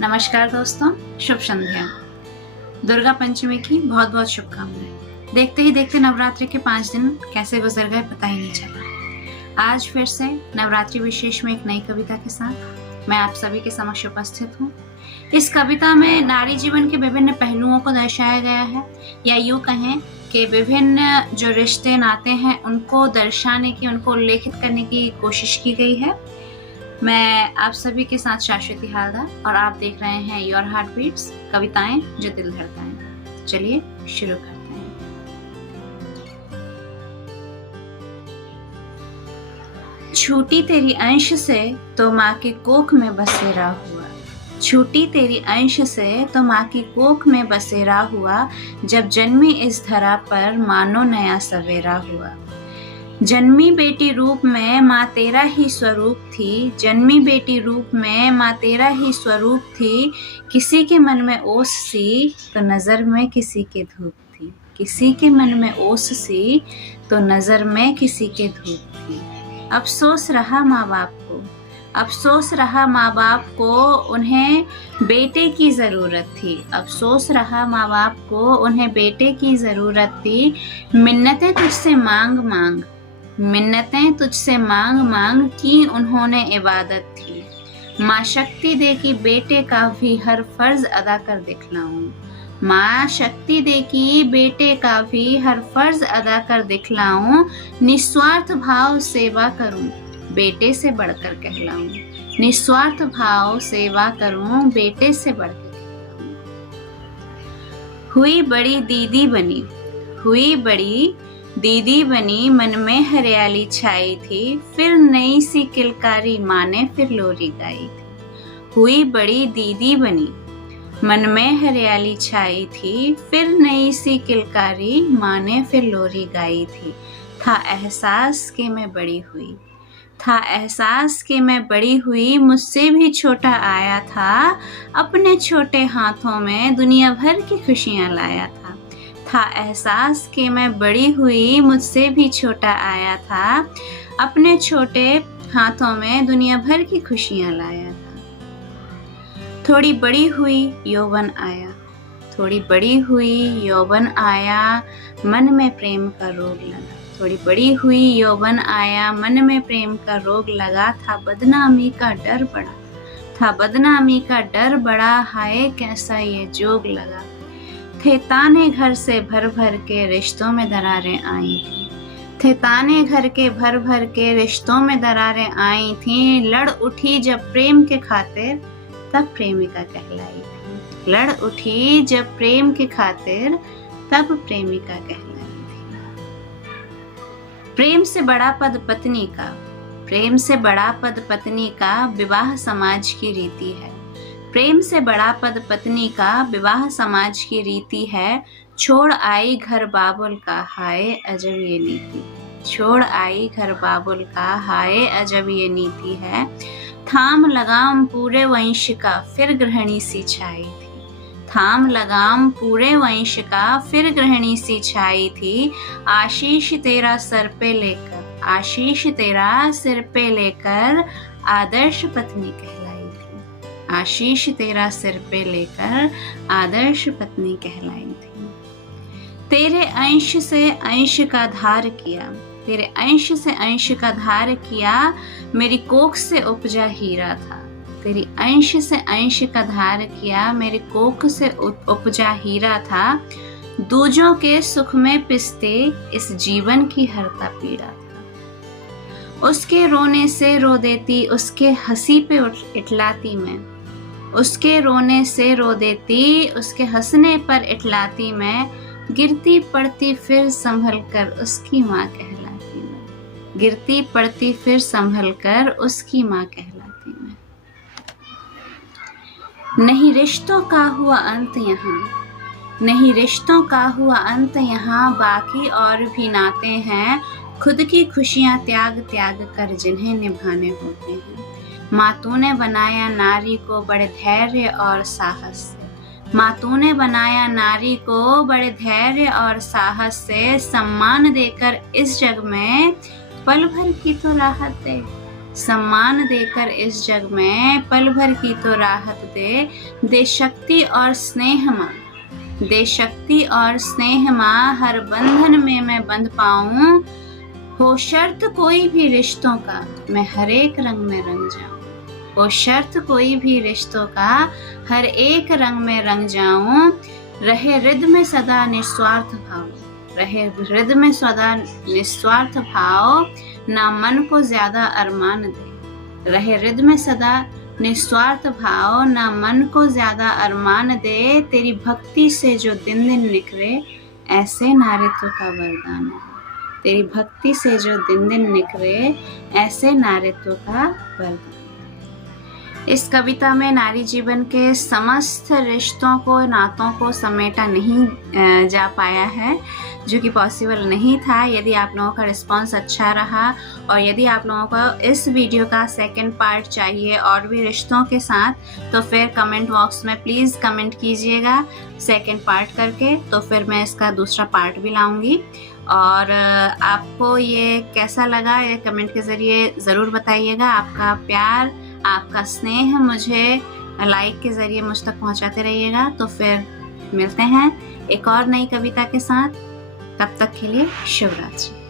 नमस्कार दोस्तों, शुभ संध्या। दुर्गा पंचमी की बहुत बहुत शुभकामनाएं। देखते ही देखते नवरात्रि के 5 दिन कैसे गुजर गए पता ही नहीं चला। आज फिर से नवरात्रि विशेष में एक नई कविता के साथ मैं आप सभी के समक्ष उपस्थित हूँ। इस कविता में नारी जीवन के विभिन्न पहलुओं को दर्शाया गया है, या यूँ कहें कि विभिन्न जो रिश्ते नाते हैं उनको दर्शाने की, उनको उल्लेखित करने की कोशिश की गई है। मैं आप सभी के साथ शाश्वती हालदार और आप देख रहे हैं योर हार्ट बीट्स, कविताएं जो दिल धड़काएं। चलिए शुरू करते हैं। छूटी तेरी अंश से तो माँ की कोख में बसेरा हुआ, छूटी तेरी अंश से तो माँ की कोख में बसेरा हुआ, जब जन्मी इस धरा पर मानो नया सवेरा हुआ। जन्मी बेटी रूप में माँ तेरा ही स्वरूप थी, जन्मी बेटी रूप में माँ तेरा ही स्वरूप थी, किसी के मन में ओस सी तो नज़र में किसी के धूप थी, किसी के मन में ओस सी तो नज़र में किसी के धूप थी। अफसोस रहा माँ बाप को, अफसोस रहा माँ बाप को, उन्हें बेटे की ज़रूरत थी, अफसोस रहा माँ बाप को, उन्हें बेटे की ज़रूरत थी। मिन्नतें तुझसे मांग मांग, मिन्नतें तुझसे मांग मांग की उन्होंने इबादत थी। माँ शक्ति दे कि बेटे का भी हर फर्ज अदा कर दिखलाऊं, माँ शक्ति दे कि बेटे का भी हर फर्ज अदा कर दिखलाऊं, निस्वार्थ भाव सेवा करूं बेटे से बढ़कर कहलाऊं, निस्वार्थ भाव सेवा करूं बेटे से बढ़कर कहलाऊं। हुई बड़ी दीदी बनी, हुई बड़ी दीदी बनी, मन में हरियाली छाई थी, फिर नई सी किलकारी माँ ने फिर लोरी गाई थी। हुई बड़ी दीदी बनी, मन में हरियाली छाई थी, फिर नई सी किलकारी माँ ने फिर लोरी गाई थी। था एहसास कि मैं बड़ी हुई, था एहसास कि मैं बड़ी हुई, मुझसे भी छोटा आया था, अपने छोटे हाथों में दुनिया भर की खुशियाँ लाया था। था एहसास कि मैं बड़ी हुई, मुझसे भी छोटा आया था, अपने छोटे हाथों में दुनिया भर की खुशियाँ लाया था। थोड़ी बड़ी हुई यौवन आया, थोड़ी बड़ी हुई यौवन आया, मन में प्रेम का रोग लगा, थोड़ी बड़ी हुई यौवन आया, मन में प्रेम का रोग लगा। था बदनामी का डर बड़ा, था बदनामी का डर बड़ा, हाय कैसा ये जोग लगा। थे ताने घर से भर भर के रिश्तों में दरारें आई थी, थे ताने घर के भर भर के रिश्तों में दरारें आई थी। लड़ उठी जब प्रेम के खातिर तब प्रेमिका कहलाई थी, लड़ उठी जब प्रेम के खातिर तब प्रेमिका कहलाई थी। प्रेम से बड़ा पद पत्नी का, प्रेम से बड़ा पद पत्नी का विवाह समाज की रीति है, प्रेम से बड़ा पद पत्नी का विवाह समाज की रीति है। छोड़ आई घर बाबुल का, हाय अजब ये नीति, छोड़ आई घर बाबुल का, हाय अजब ये नीति है। थाम लगाम पूरे वंश का, फिर गृहिणी सी छाई थी, थाम लगाम पूरे वंश का, फिर गृहिणी सी छाई थी। आशीष तेरा सर पे लेकर, आशीष तेरा सिर पे लेकर, आदर्श पत्नी कहलाई, आशीष तेरा सिर पे लेकर आदर्श पत्नी कहलाई थी। तेरे अंश से अंश का धार किया, तेरे अंश से अंश का धार किया, मेरी कोख से उपजा हीरा था, तेरी अंश से अंश का धार किया, मेरी कोख से उपजा हीरा था। दूजों के सुख में पिसते इस जीवन की हरता पीड़ा था। उसके रोने से रो देती, उसके हंसी पे इटलाती मैं, उसके रोने से रो देती, उसके हंसने पर इटलाती मैं। गिरती पड़ती फिर संभल कर उसकी माँ कहलाती मैं, गिरती पड़ती फिर संभल कर उसकी माँ कहलाती मैं। नहीं रिश्तों का हुआ अंत यहाँ, नहीं रिश्तों का हुआ अंत यहाँ, बाकी और भी नाते हैं, खुद की खुशियाँ त्याग त्याग कर जिन्हें निभाने होते हैं। माँ तूने बनाया नारी को बड़े धैर्य और साहस से, माँ तूने बनाया नारी को बड़े धैर्य और साहस से, सम्मान देकर इस जग में पल भर की तो राहत दे, सम्मान देकर इस जग में पल भर की तो राहत दे, दे शक्ति और स्नेह माँ, दे शक्ति और स्नेह माँ, हर बंधन में मैं बंध पाऊं, हो शर्त कोई भी रिश्तों का मैं हर एक रंग में रंग जाऊं, हो शर्त कोई भी रिश्तों का हर एक रंग में रंग जाऊं, रहे हृदय में सदा निस्वार्थ भाव, रहे हृदय में सदा निस्वार्थ भाव, ना मन को ज्यादा अरमान दे, रहे हृदय में सदा निस्वार्थ भाव, ना मन को ज्यादा अरमान दे, तेरी भक्ति से जो दिन दिन निखरे ऐसे नारित्व का वरदान है, तेरी भक्ति से जो दिन दिन निखरे ऐसे नारित्व का वरदान। इस कविता में नारी जीवन के समस्त रिश्तों को, नातों को समेटा नहीं जा पाया है, जो कि पॉसिबल नहीं था। यदि आप लोगों का रिस्पांस अच्छा रहा और यदि आप लोगों को इस वीडियो का सेकंड पार्ट चाहिए और भी रिश्तों के साथ, तो फिर कमेंट बॉक्स में प्लीज़ कमेंट कीजिएगा सेकंड पार्ट करके, तो फिर मैं इसका दूसरा पार्ट भी लाऊंगी। और आपको ये कैसा लगा ये कमेंट के ज़रिए ज़रूर बताइएगा। आपका प्यार, आपका स्नेह मुझे लाइक के ज़रिए मुझ तक पहुंचाते रहिएगा। तो फिर मिलते हैं एक और नई कविता के साथ, तब तक के लिए शुभ रात्रि।